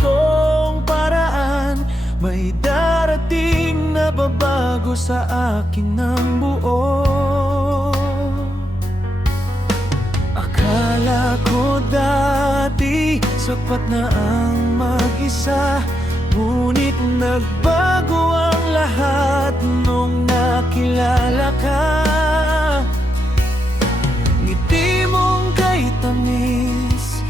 ganitong paraan, may darating na babago sa akin ng buo. Akala ko dati sapat na ang mag-isa, ngunit nagbago ang lahat nung nakilala ka. Ngiti mong kay tamis,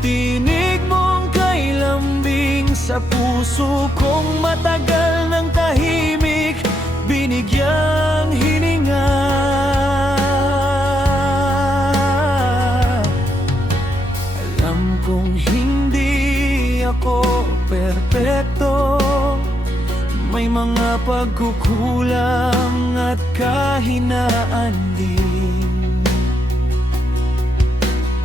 tinig mong kay lambing, sa puso kong matagal ng tahimik binigyang hininga. Alam kong hindi ako perpekto, may mga pagkukulang at kahinaan din.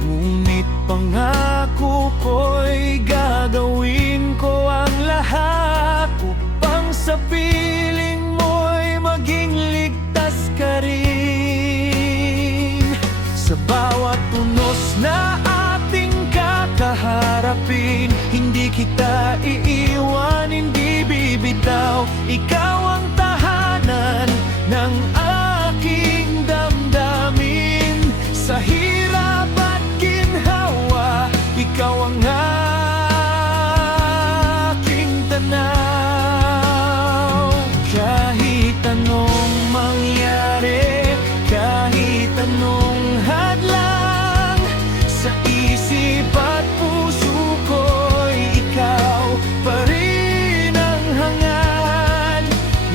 Ngunit pangako ko'y gagawin ko ang lahat upang sa piling mo'y maging ligtas ka rin. Sa bawat tunos na ating kakaharapin, hindi kita iiwan, hindi bibitaw. Ikaw ang tahanan ng aking damdamin. Sa hirap at ginhawa, ikaw ang aking tanaw. Kahit anong mangyari, kahit anong hadlang, sa isip at puso ko'y ikaw pa rin ang hangad.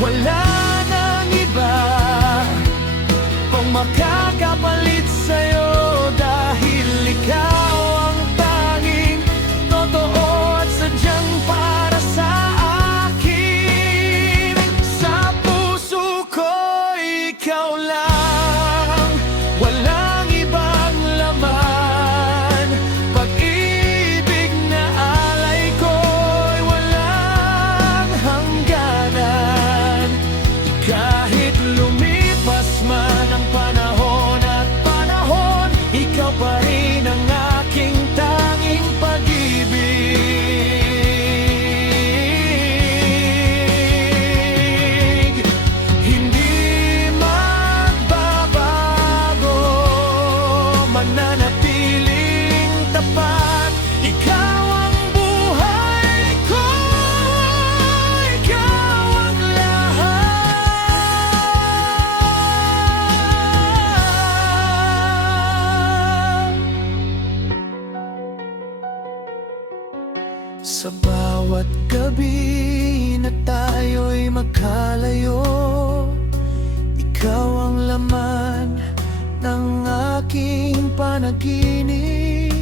Wala nang iba pang makakapalit sa'yo, dahil ikaw ang tanging totoo at sadyang para sa akin. Sa puso ko ikaw lang, walang ibang laman. Pag-ibig na alay ko'y walang hangganan. Kahit lumipas man ang panahon at panahon, ikaw pa rin ang aking tanging pag-ibig. Hindi magbabago, mananatiling tapat. Ikaw ang buhay ko, ikaw ang lahat. Sa bawat gabi na tayo'y magkalayo, ikaw ang laman ng aking panaginip.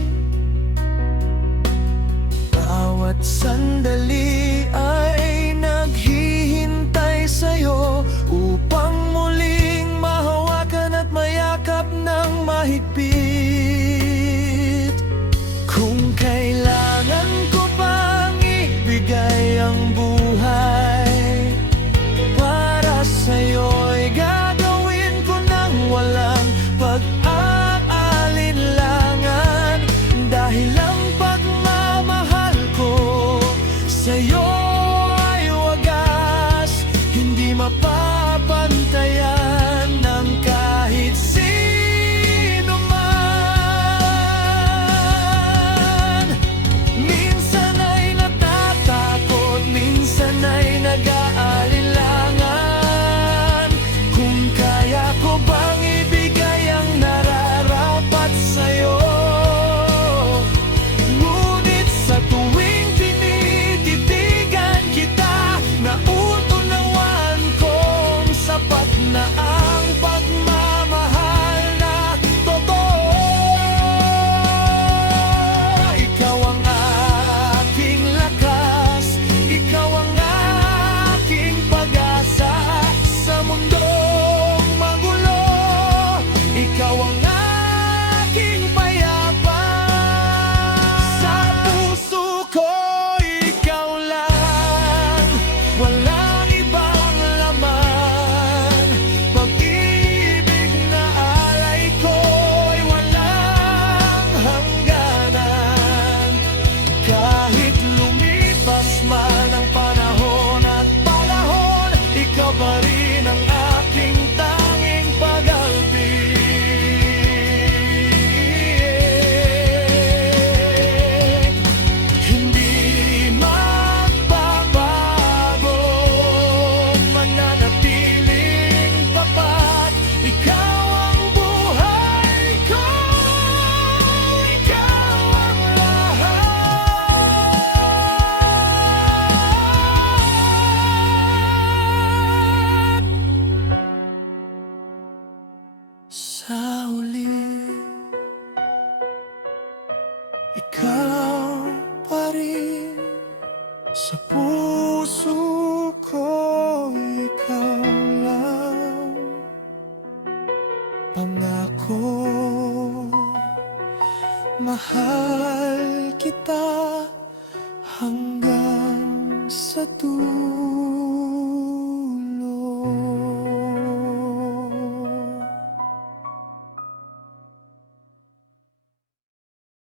Bawat sandali ay naghihintay sa'yo upang muling mahawakan at mayakap ng mahigpit. Kung kailangan ko pang ibigay ang buhay para sa'yo'y gagawin ko nang walang pag-aalinlangan, dahil ang pagmamahal ko sa'yo pangako, mahal kita hanggang sa dulo.